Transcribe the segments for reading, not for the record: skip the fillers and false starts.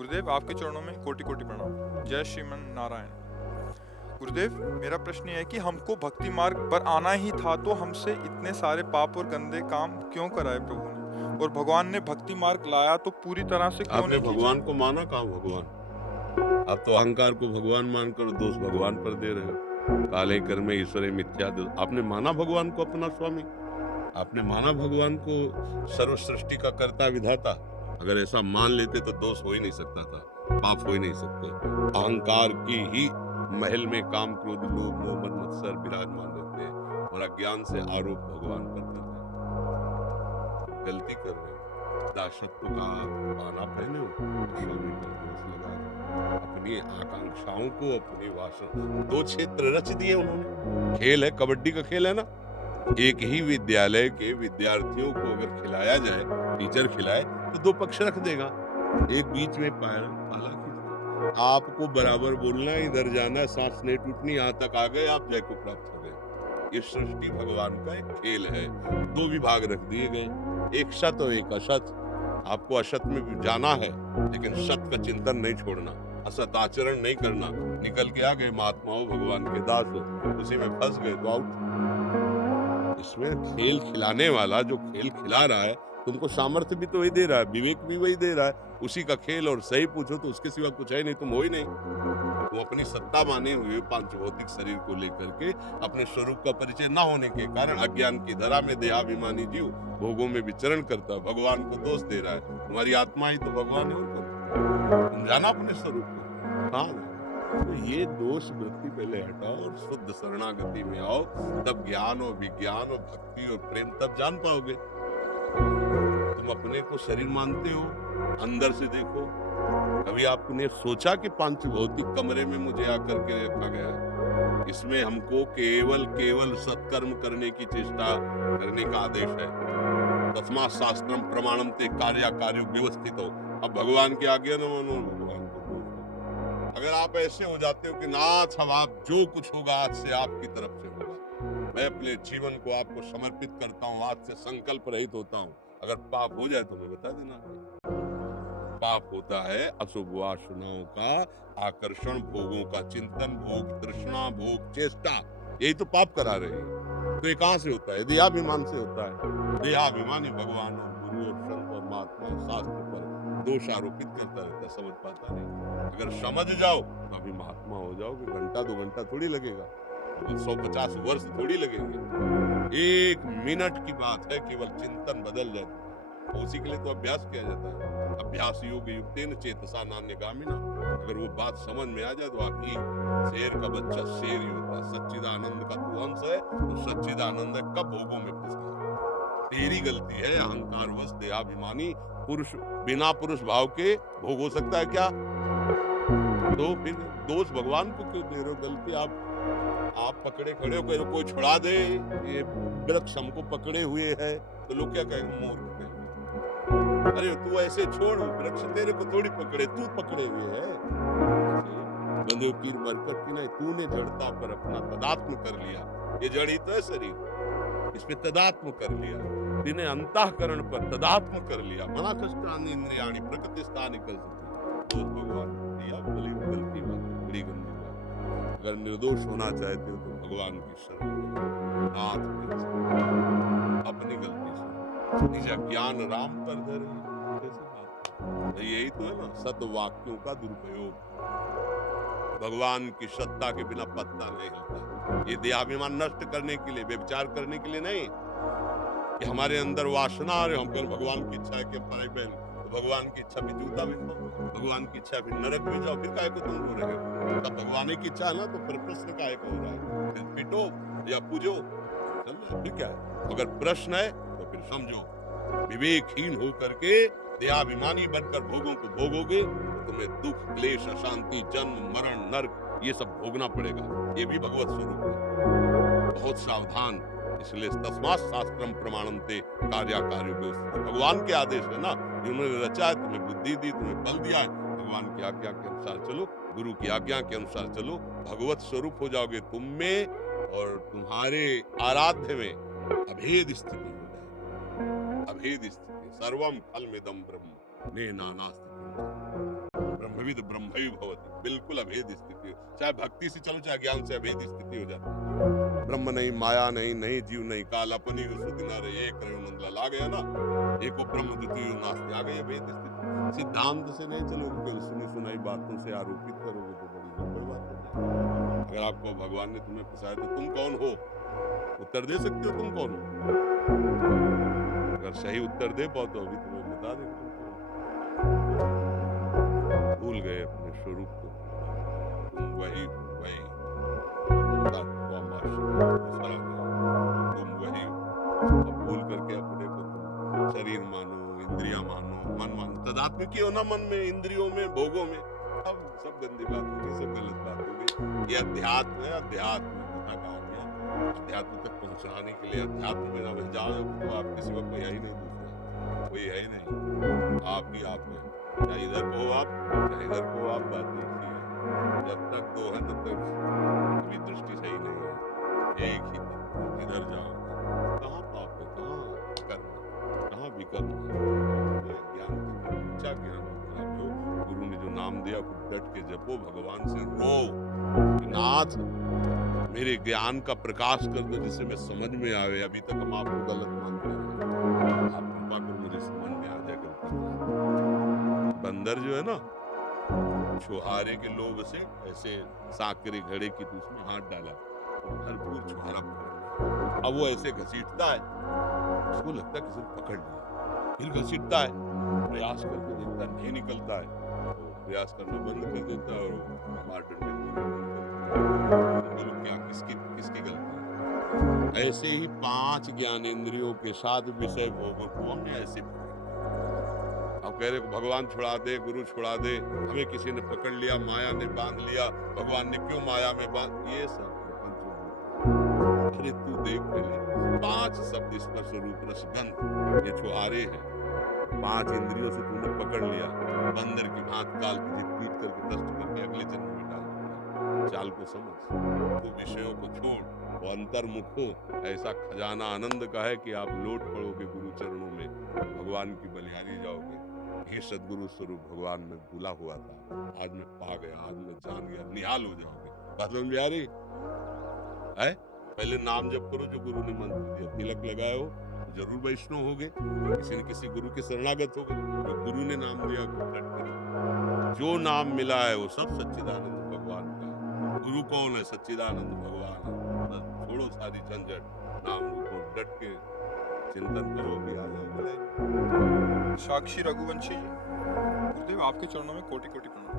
गुरुदेव, आपके चरणों में कोटि कोटि प्रणाम। जय श्रीमन नारायण। गुरुदेव, मेरा प्रश्न यह है कि हमको भक्ति मार्ग पर आना ही था तो हमसे इतने सारे पाप और गंदे काम क्यों कराए प्रभु ने, और भगवान ने भक्ति मार्ग लाया तो पूरी तरह से क्यों आपने नहीं भगवान को माना? कहाँ भगवान? आप तो अहंकार को भगवान मानकर दोष भगवान पर दे रहे हो। काले कर्मे ईश्वरे मिथ्या दोष। आपने माना भगवान को अपना स्वामी? आपने माना भगवान को सर्व सृष्टि का कर्ता विधाता? अगर ऐसा मान लेते तो दोष हो ही नहीं सकता था, पाप हो ही नहीं सकते। अहंकार की ही महल में काम क्रोध लोभ मोह मद मत्सर विराजमान रहते हैं और अज्ञान से आरोप भगवान पर कर रहे हैं। गलती कर रहे हैं। दासत्व का पाना पहने हो, स्वामी पर दोष लगा रहे हो। अपनी आकांक्षाओं को, अपनी वासना, दो क्षेत्र रच दिए उन्होंने। खेल है, कबड्डी का खेल है ना। एक ही विद्यालय के विद्यार्थियों को अगर खिलाया जाए, टीचर खिलाए तो दो पक्ष रख देगा, एक बीच में पाला खींचना। आपको बराबर बोलना, इधर जाना, सांस नहीं टूटनी, यहाँ तक आ गए आप, जय को प्राप्त हो गए। ये सृष्टि भगवान का एक खेल है। दो विभाग रख दिए गए, एक सत और एक असत। आपको असत में भी जाना है, लेकिन सत का चिंतन नहीं छोड़ना, असत आचरण नहीं करना। निकल के आ गए, महात्मा हो, भगवान के दास हो, उसी में फंस गए तो आउट। इसमें खेल खिलाने वाला जो खेल खिला रहा है, तुमको सामर्थ्य भी तो वही दे रहा है, विवेक भी वही दे रहा है। उसी का खेल, और सही पूछो तो उसके सिवा कुछ है नहीं, तुम हो ही नहीं। वो अपनी सत्ता माने हुए पांच भौतिक शरीर को लेकर के अपने स्वरूप का परिचय न होने के कारण अज्ञान की धरा में देहाभिमानी जीव भोगों में विचरण करता है। भगवान को दोष दे रहा है। तुम्हारी आत्मा ही तो भगवान है, तुम जाना अपने स्वरूप को। हाँ, तो ये दोष वृत्ति पहले हटाओ और शुद्ध शरणागति में आओ, तब ज्ञान और विज्ञान और भक्ति और प्रेम तब जान पाओगे। तुम अपने को शरीर मानते हो, अंदर से देखो। कभी आपने सोचा कि पांच भौतिक कमरे में मुझे आकर के रखा गया है? इसमें हमको केवल सत्कर्म करने की चेष्टा करने का आदेश है। तस्मात् शास्त्रम प्रमाणम ते कार्य व्यवस्थित हो। अब भगवान की आज्ञा न मानो, भगवान को बोलो। अगर आप ऐसे हो जाते हो कि नाथ, अब आप जो कुछ होगा आज से आपकी तरफ से होगा, मैं अपने जीवन को आपको समर्पित करता हूँ, आज से संकल्प रहित होता हूँ। अगर पाप हो जाए तो मैं बता देना। पाप होता है अशुभ वासनाओं का आकर्षण, भोगों का चिंतन, भोग तृष्णा, भोग चेष्टा, यही तो पाप करा रहे हैं। तो ये कहां से होता है? देहाभिमान से होता है। देहाभिमानी भगवान और गुरु और संत और महात्मा शास्त्र पर दोष आरोपित करता रहता, समझ पाता नहीं। अगर समझ जाओ तो अभी महात्मा हो जाओगे। घंटा दो घंटा थोड़ी लगेगा, 150 वर्ष थोड़ी लगेंगे। एक मिनट की बात है, केवल चिंतन बदल जाए। उसी के लिए तो अभ्यास किया जाता है। अभ्यास योग युक्तेन चेतसा नान्यगामिना। अगर वो बात समझ में आ जाए तो आपकी शेर का बच्चा शेर ही होता है। सच्चिदानंद का तू अंश है, तो सच्चिदानंद कब भोगों में फंस गया? तेरी गलती है। अहंकारवश देहाभिमानी पुरुष बिना पुरुष भाव के भोग हो सकता है क्या? तो फिर दोष भगवान को क्यों दे रहे हो? गलती आप पकड़े खड़े हो, कह कोई छुड़ा दे, ये वृक्ष हमको पकड़े हुए है, तो लोग क्या कहेंगे? मूर्ख कहेंगे। अरे तू ऐसे छोड़, वृक्ष तेरे को थोड़ी पकड़े, तू पकड़े हुए है। बंधु की मरकट की नहीं, तूने जड़ता पर अपना तदात्म कर लिया। ये जड़ी तो है शरीर, इस पे तदात्म कर लिया। तिने अंतःकरण पर तदात्म कर लिया। मना कष्टानि इंद्रियाणि प्रकृति स्थानि कल्पित। तो भगवान दिया, बड़ी गलती बात, बड़ी गंदी बात। अगर निर्दोष होना चाहते हो तो भगवान की शरण में हाथ अपनी गलती से निज ज्ञान राम पर धरे। कैसे बात? यही तो है ना, सत वाक्यों का दुरुपयोग। भगवान की सत्ता के बिना पत्ता नहीं हिलता। ये देहाभिमान नष्ट करने के लिए, व्यभिचार करने के लिए नहीं कि हमारे अंदर वासना आ रही। हम कल भगवान की इच्छा है कि भाई बहन, तो भगवान की इच्छा भी जूता भी खाओ, भगवान की इच्छा भी नरक में जाओ, फिर काहे को तुम रो रहे हो? तब भगवान की इच्छा है ना, तो फिर प्रश्न काहे को हो रहा है? फिर पिटो या पूजो, फिर क्या है? अगर प्रश्न है तो फिर समझो। विवेकहीन होकर के देहाभिमानी बनकर भोगों को भोगोगे तो तुम्हें दुख, क्लेश, अशांति, जन्म, मरण, नरक ये सब भोगना पड़ेगा। ये भी भगवत स्वरूप है। बहुत सावधान। इसलिए तस्मात् शास्त्रम प्रमाणम ते कार्य व्यवस्थित। भगवान के आदेश है ना, उन्होंने रचा है, तुम्हें बुद्धि दी, तुम्हें बल दिया है। भगवान की आज्ञा के अनुसार चलो, गुरु की आज्ञा के अनुसार चलो, भगवत स्वरूप हो जाओगे। तुम में और तुम्हारे आराध्य में अभेद स्थिति हो जाएगी। अभेद स्थिति। सर्वम फलमिदं ब्रह्म नेनानास्ति। ब्रह्मविद ब्रह्मैव भवति, बिल्कुल अभेद स्थिति, चाहे भक्ति से चलो चाहे ज्ञान से अभेद स्थिति हो जाती है। ब्रह्म नहीं, माया नहीं, नहीं जीव नहीं, काल अपनी सुदिना रे एक रहे नंदलाल, आ गया ना, एको ब्रह्म द्वितीयो नास्ति, आ गई अभेद स्थिति। सिद्धांत से नहीं चलोगे, केवल सुनी सुनाई बातों से आरोपित करोगे तो बड़ी गंभीर बात हो जाएगी। अगर आपको भगवान ने तुम्हें फंसाया तो तुम कौन हो, उत्तर दे सकते हो तुम कौन हो? अगर सही उत्तर दे पाओ तो अभी तुम्हें बता देंगे तुम कौन। भूल गए अपने स्वरूप को, तुम वही वही तुम वही, अब भूल करके अपने को तुम शरीर मानो, इंद्रिया मानो, मन मानो, तदात्मिक हो ना मन में, इंद्रियों में, भोगों में। अब सब गंदी बात होगी, सब गलत बात होगी। ये अध्यात्म है, अध्यात्म कहा गया, अध्यात्म तक पहुंचाने के लिए अध्यात्म में ना बह जाओ तो आपके सिवा कोई है ही नहीं, दूसरा कोई है ही नहीं, आप ही आप है। चाहे इधर को हो आप, चाहे इधर को हो आप, बात देखिए जब तक दो है तब तक अभी दृष्टि सही नहीं है, एक ही इधर जाओ, कहाँ पाप है, कहाँ कर्म, कहाँ विकर्म है। ज्ञान अच्छा ज्ञान आप जो गुरु ने जो नाम दिया डट के जपो, भगवान से रो, नाथ मेरे ज्ञान का प्रकाश कर दो जिससे मैं समझ में आवे। अभी तक हम आपको गलत मानते हैं, आप कृपा करो मुझे समझ में आ जाए गलती। बंदर जो है ना, छुहारे के लोभ से ऐसे साकरे घड़े की तो उसमें हाथ डाला, भरपूर छुहारा पकड़, अब वो ऐसे घसीटता है, उसको लगता है किसी ने पकड़ लिया, फिर घसीटता है, प्रयास करके देखता है नहीं निकलता है, तो प्रयास करना बंद कर देता है और मार डंडे क्या किसकी किसकी गलती है। ऐसे ही 5 ज्ञानेंद्रियों के साथ विषय भोगों को हमने ऐसे, अब कह रहे भगवान छुड़ा दे, गुरु छुड़ा दे, हमें किसी ने पकड़ लिया, माया ने बांध लिया, भगवान ने क्यों माया में बांध, ये सब अरे तू देख पहले 5 शब्द स्पर्श रूप रस गंध, ये छुहारे हैं, 5 इंद्रियों से तूने पकड़ लिया, बंदर की भांत काल तुझे पीट करके नष्ट करके अगले जन्म में डाल देगा। चाल को समझ, तो विषयों को छोड़, वो अंतर्मुख हो, ऐसा खजाना आनंद का है कि आप लौट पड़ोगे गुरु चरणों में, भगवान की बलिहारी जाओगे। हे सदगुरु स्वरूप भगवान में भूला हुआ था, आज मैं पा गया, आज मैं जान गया, निहाल हो जाओगे। बात समझ में आ रही है? पहले नाम जप करो जो गुरु ने मंत्र दिया, तिलक लगाए हो जरूर वैष्णव हो गए, किसी न किसी गुरु के शरणागत हो गए, जो गुरु ने नाम दिया जो नाम मिला है वो सब सच्चिदानंद भगवान का है। गुरु कौन है? सच्चिदानंद भगवान है। बस छोड़ो सारी झंझट, नाम रूप को डट के चिंतन करो कि आ जाए। साक्षी रघुवंशी, गुरुदेव आपके चरणों में कोटि कोटि प्रणाम।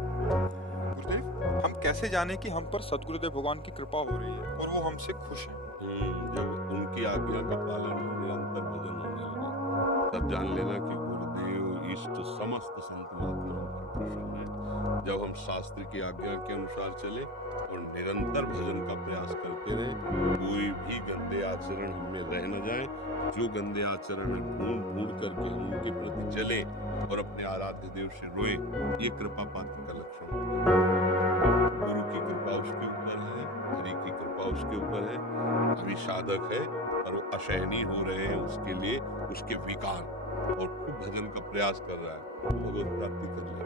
गुरुदेव, हम कैसे जाने कि हम पर सदगुरुदेव भगवान की कृपा हो रही है और वो हमसे खुश हैं? जब उनकी आज्ञा का पालन निरंतर भजन होने लगे तब जान लेना कि गुरुदेव इष्ट समस्त संत महात्माओं पर प्रसन्न है। जब हम शास्त्र की आज्ञा के अनुसार चले और निरंतर भजन का प्रयास करते रहे, कोई भी गंदे आचरण हमें रह न जाए, जो गंदे आचरण ढूंढ ढूंढ करके उनके प्रति चले और अपने आराध्य देव से रोए, ये कृपा पात्र का लक्षण है। गुरु की कृपा उसके ऊपर है, हरि की कृपा उसके ऊपर है। अभी साधक है और वो असहनीय हो रहे हैं, उसके लिए उसके विकार और खूब भजन का प्रयास कर रहा है तो भगवत प्राप्ति कर लेगा,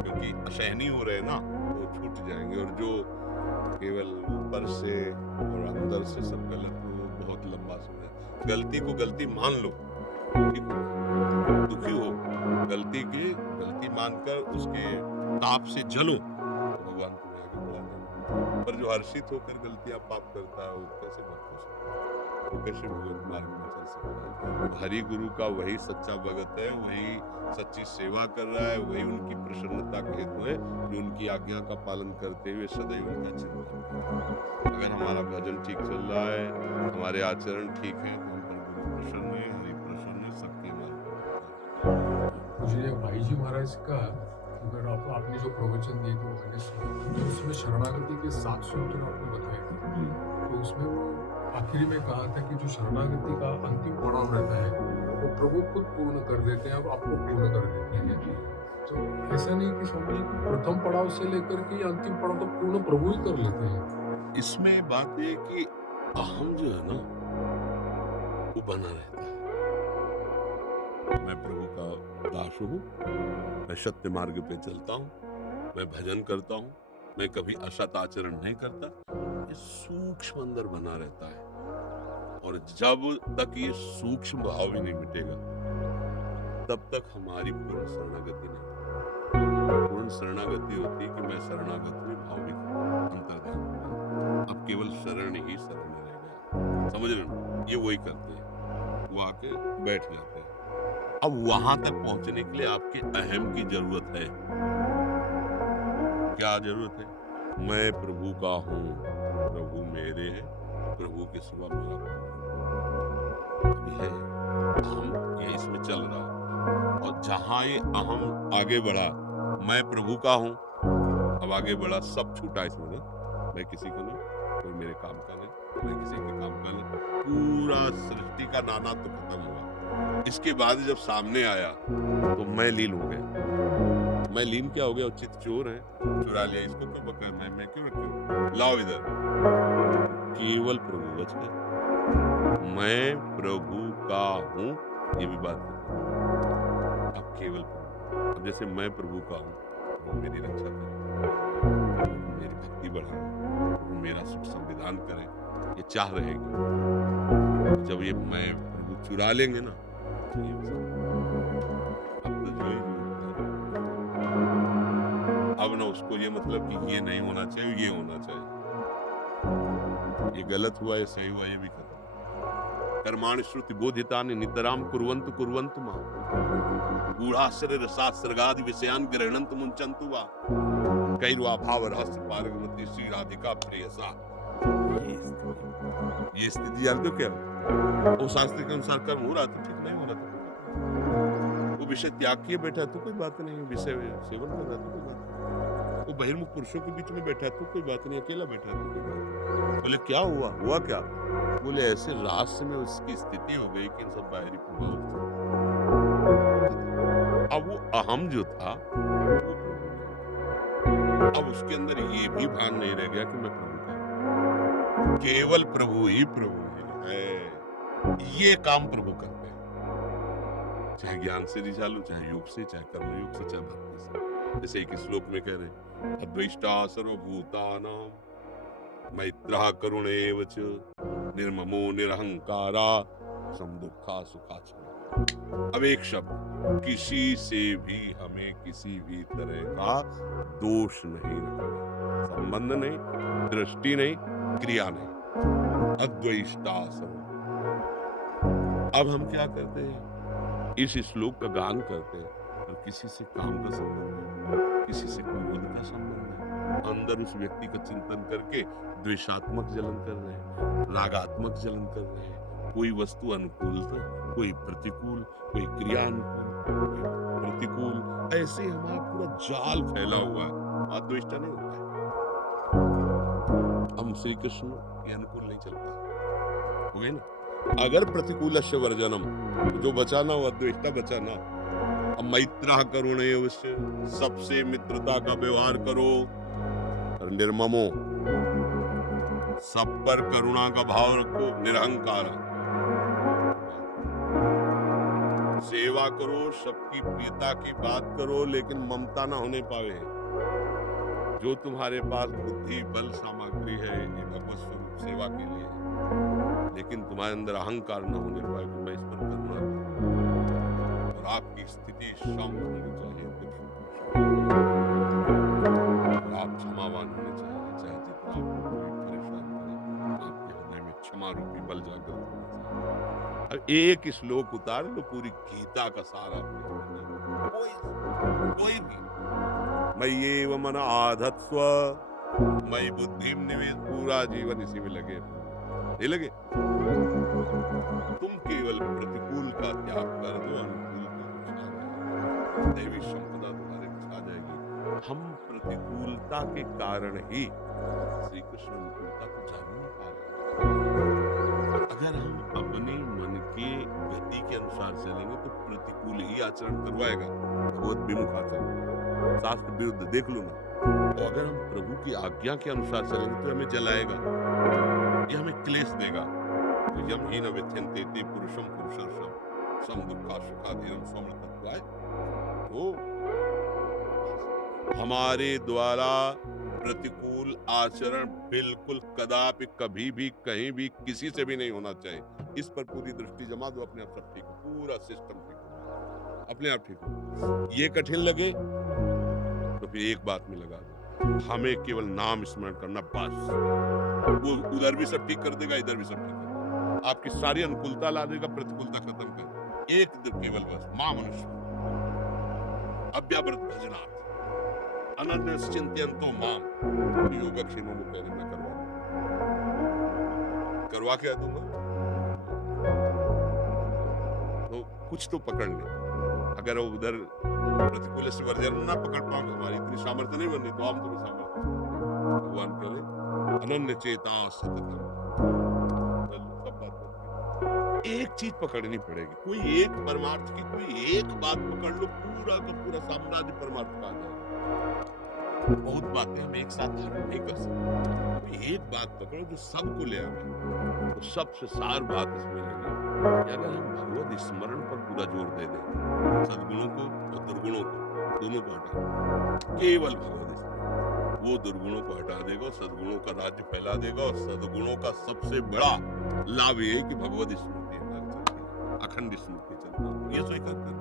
क्योंकि असहनीय हो रहे हैं ना तो छूट जाएंगे। और जो केवल ऊपर से और अंदर से सब गलत हो, बहुत लंबा समय, गलती को गलती मान लो, ठीक हो, दुखी हो, गलती मानकर उसके ताप से जलो तो भगवान तुम्हें आगे बढ़ा देंगे। पर जो हर्षित होकर गलतियां पाप करता है वो कैसे भक्त हो सकता है, वो कैसे भगवत मार्ग में चल सकता है? हरि गुरु का वही सच्चा भगत है, वही सच्ची सेवा कर रहा है, वही उनकी प्रसन्नता का हेतु है, जो उनकी आज्ञा का पालन करते हुए सदैव उनका चिंतन करता है। अगर हमारा भजन ठीक चल रहा है, हमारे आचरण ठीक है, तो हम पर गुरु प्रसन्न है, हरि प्रसन्न है, सबके मार्ग। मुझे भाई जी महाराज का अगर आपने जो प्रवचन दिए तो मैंने सुना, तो उसमें शरणागति के 7 सूत्र आपने बताए थे, तो उसमें वो आखिरी में कहा था कि जो शरणागति का अंतिम पड़ाव रहता है वो प्रभु खुद पूर्ण कर देते हैं, अब आपको पूर्ण कर देते हैं। तो ऐसा नहीं कि स्वामी जी प्रथम पड़ाव से लेकर के अंतिम पड़ाव तो पूर्ण प्रभु ही कर लेते हैं। इसमें बात है कि अहम जो है ना वो बना रहता है। मैं प्रभु का दास हूँ, मैं सत्य मार्ग पे चलता हूँ, मैं भजन करता हूँ, मैं कभी असत आचरण नहीं करता, ये सूक्ष्म अंदर बना रहता है। और जब तक ये सूक्ष्म भाव ही नहीं मिटेगा तब तक हमारी पूर्ण शरणागति नहीं। पूर्ण शरणागति होती है कि मैं शरणागत हुई भाविक अंतर्ध्यान में, अब केवल शरण ही शरण में रह गया। समझ रहे हो? ये वही करते हैं, वो आके बैठ जाते हैं। अब वहां तक पहुंचने के लिए आपके अहम की जरूरत है। क्या जरूरत है? मैं प्रभु का हूँ, प्रभु मेरे हैं, प्रभु के सिवा मेरा कोई है। अहम ये इसमें चल रहा है। और जहां ये अहम आगे बढ़ा, मैं प्रभु का हूँ, अब आगे बढ़ा, सब छूटा इसमें ना। मैं किसी को नहीं, कोई मेरे काम का नहीं, मैं किसी के काम का नहीं, पूरा सृष्टि का नाना तो खत्म हुआ। इसके बाद जब सामने आया तो मैं लीन हो गया। मैं लीन क्या हो गया? उचित चोर है, चुरा लिया, इसको क्यों पकड़ना है, मैं क्यों रखूं, लाओ इधर। केवल प्रभु बच गए। मैं प्रभु का हूँ, ये भी बात है। अब केवल प्रभु। अब जैसे मैं प्रभु का हूँ, वो मेरी रक्षा करे, मेरी भक्ति बढ़ाए, वो मेरा सुख संविधान करे, ये चाह रहेगी। जब ये मैं प्रभु चुरा लेंगे ना, अब तो जो अब ना उसको ये मतलब कि ये नहीं होना चाहिए, ये होना चाहिए, ये गलत हुआ, ये सही हुआ, ये भी खत्म। कर्माणि श्रुति बोधितानि नितराम कुर्वन्तु कुर्वन्तु मां गूढ़ाश्चर्य रसास्रगादि विषयान् गृह्णन्तु मुञ्चन्तु वा कैर्वा भाव रहस्य पारगमति श्री राधिका प्रेयसा। ये स्थिति जानते हो क्या? वो शास्त्र के अनुसार कर्म हो रहा था, ठीक नहीं हो रहा था, वो विषय त्याग किए बैठा तो कोई बात नहीं, विषय सेवन कर रहा था कोई बात नहीं, वो बहिर्मुख पुरुषों के बीच में बैठा तो कोई बात नहीं, अकेला बैठा तो कोई बात नहीं। बोले क्या हुआ? हुआ क्या? बोले ऐसे रास्ते में उसकी स्थिति हो गई कि इन सब बाहरी प्रभाव से अब वो अहम जो था वो प्रभु, अब उसके अंदर ये भी भान नहीं रह गया कि मैं प्रभु का, केवल प्रभु ही प्रभु है। ये काम प्रभु करते हैं, चाहे ज्ञान से रिझालू, चाहे योग से, चाहे कर्मयोग से, चाहे भक्ति से। जैसे एक श्लोक में कह रहे, अद्वेष्टा सर्वभूतानां मैत्रः करुण एव च निर्ममो निरहंकारा समदुःखा सुखाच। अब एक शब्द, किसी से भी हमें किसी भी तरह का दोष नहीं रखना, संबंध नहीं, दृष्टि नहीं, क्रिया नहीं, अद्वेष्टा सर्व। अब हम क्या करते हैं? इस श्लोक का गान करते हैं, और किसी से काम का संबंध है, किसी से क्रोध का संबंध है, अंदर उस व्यक्ति का चिंतन करके द्वेषात्मक जलन कर रहे हैं, रागात्मक जलन कर रहे हैं, कोई वस्तु अनुकूल तो कोई प्रतिकूल, कोई क्रिया अनुकूल, कोई प्रतिकूल, ऐसे हमारा पूरा जाल फैला हुआ है। अद्वेष्टा नहीं होता है, हम श्री कृष्ण के अनुकूल नहीं चल पाए, हो गए ना। अगर प्रतिकूल वर्जनम, जो बचाना हो अद्वेष्टा बचाना। अब मैत्रः करुणेव च, सबसे मित्रता का व्यवहार करो, और निर्ममो, सब पर करुणा का भाव रखो, निरहंकार, सेवा करो, सबकी प्रियता की बात करो, लेकिन ममता ना होने पावे। जो तुम्हारे पास बुद्धि बल सामग्री है ये भगवत स्वरूप सेवा के लिए है, लेकिन तुम्हारे अंदर अहंकार न होने पाए कि मैं इस पर करुणा करूं। और आपकी स्थिति क्षम होनी चाहिए, और आप क्षमावान होने चाहिए, चाहे जितना आपको कोई परेशान करे, आपके हृदय में क्षमा रूपी बल जागृत होना चाहिए। अब एक श्लोक उतार लो, पूरी गीता का सारा कोई भी, मय्येव मन आधत्स्व, मयि बुद्धिम निवेश, पूरा जीवन इसी में लगे, नहीं लगे? तुम केवल प्रतिकूल का त्याग कर दो, अनुकूल का छा जाएगा, दैवी संपदा तुम्हारे छा जाएगी। हम प्रतिकूलता के कारण ही श्री कृष्ण अनुकूलता को जान नहीं पा रहे। अगर हम अपने मन के गति के अनुसार चलेंगे तो प्रतिकूल ही आचरण करवाएगा, भगवत विमुख आचरण, शास्त्र विरुद्ध, देख लो ना। और अगर हम प्रभु की आज्ञा के अनुसार चलेंगे तो हमें जलाएगा, ये हमें क्लेश देगा। तो यम ही न व्यथ्यन्ते ते पुरुषम पुरुषर्षम सम दुःखा सुखाधीरम स्वमृतत्वाय। तो हमारे द्वारा प्रतिकूल आचरण बिल्कुल कदापि कभी भी कहीं भी किसी से भी नहीं होना चाहिए। इस पर पूरी दृष्टि जमा दो, अपने आप सब ठीक हो, पूरा सिस्टम ठीक हो, अपने आप ठीक हो। ये कठिन लगे तो फिर एक बात में लगा दो, हमें केवल नाम स्मरण करना बस। वो उधर भी सब ठीक कर देगा, इधर भी सब ठीक कर देगा, आपकी सारी अनुकूलता ला देगा, प्रतिकूलता खत्म कर। एक केवल बस मां मनुष्य अव्यावृत भजनार्थ अनन्य चिंत्यंतो माम योगक्षेम मुकैर में करवा क्या दूंगा। तो कुछ तो पकड़ ले, अगर वो उधर प्रतिकूल से वर्जन ना पकड़ पाऊंगा, हमारी इतनी सामर्थ्य नहीं बनी, तो हम तो सामर्थ्य भगवान करे अनन्य चेता सततम। सब बात एक चीज पकड़नी पड़ेगी, कोई एक परमार्थ की कोई एक बात पकड़ लो, पूरा का पूरा साम्राज्य परमार्थ का आ जाएगा। बहुत बातें हम एक साथ धारण नहीं कर सकते, कोई एक बात पकड़ो जो सबको ले आवे। तो सबसे सार बात इसमें लगी कि अगर हम भगवत स्मरण पर पूरा जोर दे दें, सद्गुणों को और दुर्गुणों को दोनों को हटा, केवल भगवत स्मरण वो दुर्गुणों को हटा देगा, सद्गुणों का राज्य फैला देगा। और सद्गुणों का सबसे बड़ा लाभ ये है कि भगवत स्मृति हमारी चलती है, अखंड स्मृति चलती है। ये स्वीकार कर